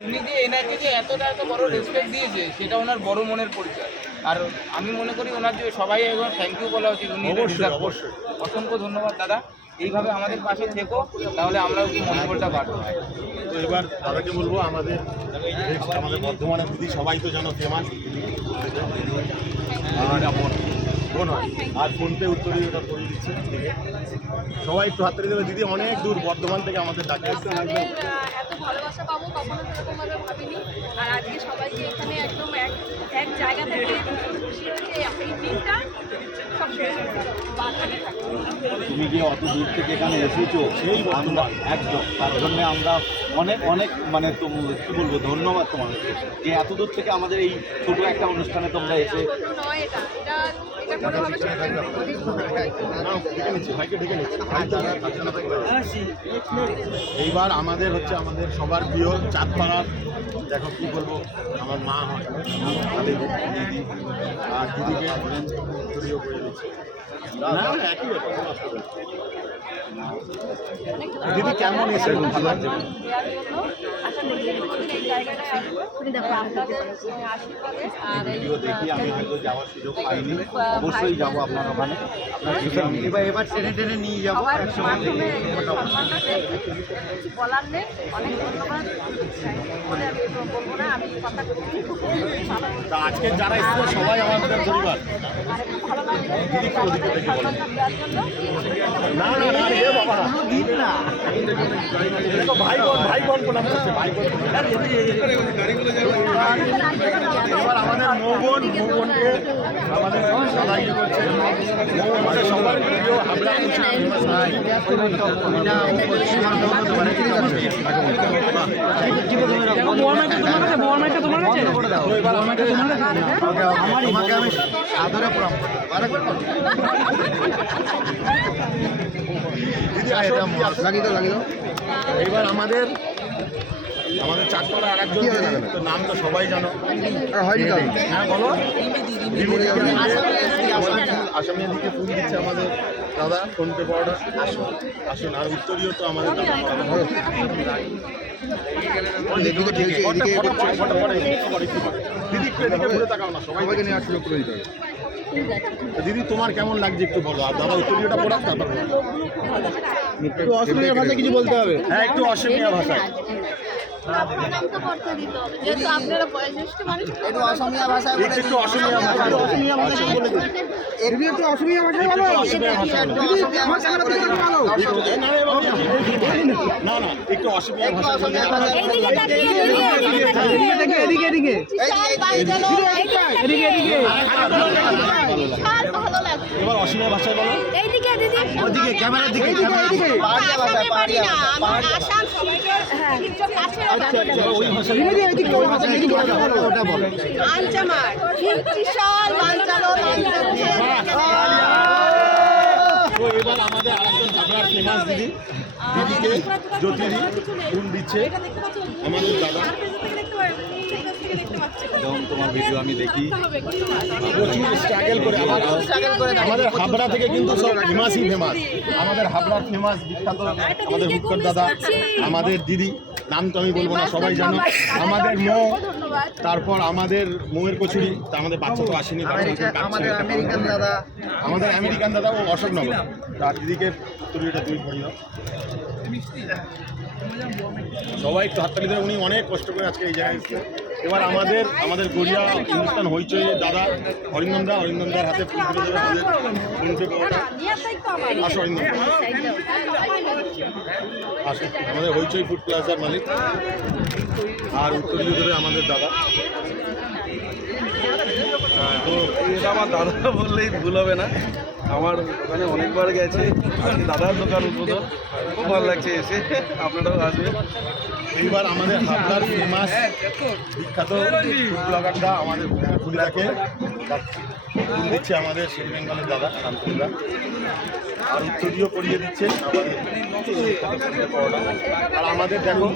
উনি যে এনাকে যে এতটা এত বড় রেসপেক্ট দিয়েছে সেটা ওনার বড় মনের পরিচয়। আর আমি মনে করি ওনার যে সবাই একবার থ্যাংক ইউ বলা উচিত। উনি অবশ্যই অসংখ্য ধন্যবাদ দাদা, এইভাবে আমাদের পাশে থেকো, তাহলে আমরা মনোবলটা বাড়বো। তো এবার দাদাকে বলবো আমাদের বর্ধমানের দিদি সবাই তো জানো ফেমাস বোন হয়, আর ফোনপে উত্তরে ওটা করিয়ে দিচ্ছে। সবাই একটু হাততালি দেবে। দিদি অনেক দূর বর্ধমান থেকে আমাদের ডাকে এত ভালোবাসা পাবো কখনো সেরকমভাবে ভাবিনি। আর আজকে সবাইকে এখানে একদম এক জায়গা থেকে খুশি হয়েছে এই দিনটা সব শেষ হয়ে গেল। তুমি যে অত দূর থেকে এখানে এসেছো সেই আমরা একদম তার জন্য আমরা অনেক অনেক মানে কী বলবো ধন্যবাদ তোমাদের যে এত দূর থেকে আমাদের এই ছোটো একটা অনুষ্ঠানে তোমরা এসে নয় এটা এটা এটা কোনোভাবে এইবার আমাদের হচ্ছে আমাদের সবার প্রিয় চাঁদপাড়ার, দেখো কি বলবো, আমার মা হয় দিদি, আর দিদিকে উত্তরীয় করে দিচ্ছে। একই ব্যাপার, কোনো অসুবিধা নেই। দিদি কেমন এসে ভালো লাগছে? ভিডিও দেখি আমি হয়তো যাওয়ার সুযোগ পাইনি, অবশ্যই যাবো আপনার ওখানে। এবার টেনে টেনে নিয়ে যাবো বলার নেই। অনেক ধন্যবাদ। বলবো না, আমি কথা তা আজকে যারা এসেছে সবাই আমাদের পরিবার। ভালো লাগছে না না না রে বাবা, ভাই বোন প্রণাম করছে, ভাই বোন। এবার আমাদের মৌবনকে আমাদের সবাই করছে। আমাদের সবার প্রিয় হাবড়া এবার আমাদের চাঁদপাড়া আর একজন তো নাম তো সবাই জানো। হ্যাঁ বলো। আসামিয়া দিকে ফুল দিচ্ছে আমাদের দাদা, ফোনপে পাওয়াটা আসুন। আর উত্তরীয় তো আমাদের দিদি তোমার কেমন লাগছে একটু বলো। আর দাদা উত্তরীয়টা পড়াক, তারপর একটু অসমীয়া ভাষায় কিছু বলতে হবে। হ্যাঁ একটু অসমীয়া ভাষায়। আপনারা বয়োজ্যেষ্ঠ মানুষ, একটু অসমীয়া ভাষায় বলে দিন। একটু অসমীয়া ভাষায় বলো। না না একটু অসমীয়া ভাষায় বলে। এবার অসমীয়া ভাষায় বলো। ওদিকে ক্যামেরার দিকে, ওই ভাষায় ওটা বলো। তো এবার আমাদের আরেকজন হাবড়ার ফেমাস দিদি, দিদিকে জ্যোতিদি ফুল দিচ্ছে আমাদের দাদা। যেমন তোমার ভিডিও আমি দেখি প্রচুর স্ট্রাগল করে আমাদের হাবড়া থেকে কিন্তু সব ফেমাসই ফেমাস। আমাদের হাবড়ার ফেমাস বিখ্যাত আমাদের হুটকর দাদা, আমাদের দিদি, নাম তো আমি বলবো না, সবাই জানো। আমাদের মৌ, তারপর আমাদের মৌয়ের কচুরি, তা আমাদের বাচ্চা তো আসেনি, আমাদের আমেরিকান দাদা ও অশোকনগর। তার দিদিকে তুলিটা তুমি পড়ি দাও। সবাই একটু হাততালি দেবে, উনি অনেক কষ্ট করে আজকে এই জায়গায় এসেছে। এবার আমাদের গড়িয়া হিন্দুস্তান হইচই দাদা অরিন্দমদার হাতে ফুল তুলে দেবে আমাদের ফোনপে পাওয়াটা। আসো অরিন্দম, আসো। আমাদের হইচই ফুড প্লাজার মালিক। আর উত্তরীয় দেবে আমাদের দাদা। তো এটা আমার দাদা বললেই ভুল হবে না, আমার ওখানে অনেকবার গেছে। আজকে দাদার দোকান উদ্বোধন, খুব ভালো লাগছে এসে, আপনারাও আসবেন। এইবার আমাদের হাবড়ার ফেমাস বিখ্যাত ব্লগারটা আমাদের ফুলিদাকে ফুল দিচ্ছে আমাদের সেই বেঙ্গলের দাদা শান্তনুদা। আর উত্তরীয় করিয়ে দিচ্ছে আমাদের। আর আমাদের দেখো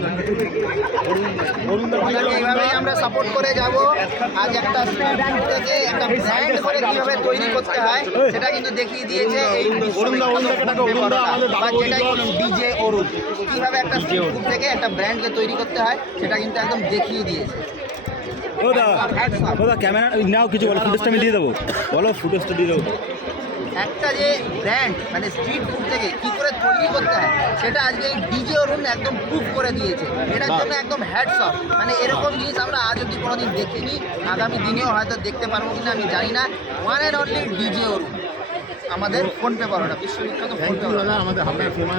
অরুণদা আমরা সাপোর্ট করে যাব। আজ একটা স্ট্রিট ফুড থেকে একটা ব্র্যান্ড করে কীভাবে তৈরি করতে হয় সেটা কিন্তু দেখিয়ে দিয়েছে এই ডিজে অরুণ। কীভাবে একটা স্ট্রিট ফুড থেকে একটা ব্র্যান্ডকে তৈরি করতে হয় সেটা কিন্তু একদম দেখিয়ে দিয়েছে। ক্যামেরা নাও, কিছু বলো, ফুটেজটা আমি দিয়ে দেবো, বলো ফুটেজটা দিয়ে দেবো। একটা যে ব্র্যান্ড মানে স্ট্রিট ফুড থেকে কী করে তৈরি করতে হয় সেটা আজকে এই ডিজে অরুণ একদম প্রুফ করে দিয়েছে। এটার জন্য একদম হ্যাটস অফ। মানে এরকম জিনিস আমরা আজ অব্দি কোনোদিন দেখিনি, আগামী দিনেও হয়তো দেখতে পারবো কিনা আমি জানি না। ওয়ান অ্যান্ড অনলি ডিজে অরুণ, আমাদের ফোনপে বড়টা, বিশ্ববিখ্যাত ফোনপে। আমাদের হাবড়ার ফেমাস